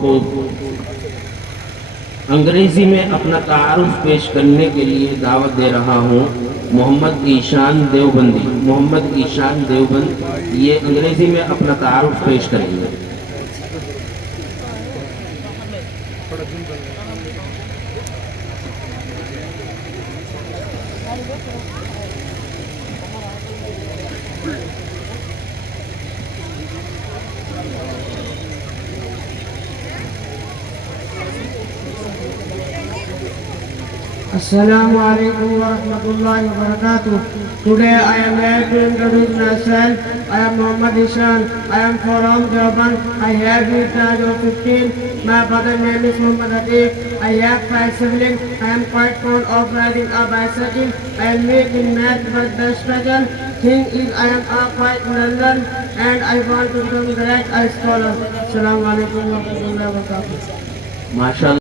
खूब। अंग्रेज़ी में अपना तारुफ पेश करने के लिए दावत दे रहा हूँ मोहम्मद ईशान देवबंदी। मोहम्मद ईशान देवबंद ये अंग्रेज़ी में अपना तारुफ पेश करेंगे। Assalamu alaikum wa rahmatullahi wa barakatuh. Today I am here to introduce myself. I am Muhammad Ishan. I am from Deoband. I have the age of 15. My father's name is Muhammad Atiq. I have 5 siblings. I am quite fond of riding a bicycle. I am weak in math but the struggle thing is I am quite learned and I want to become great a scholar. Assalamu alaikum wa rahmatullahi wa barakatuh. माशाअल्लाह।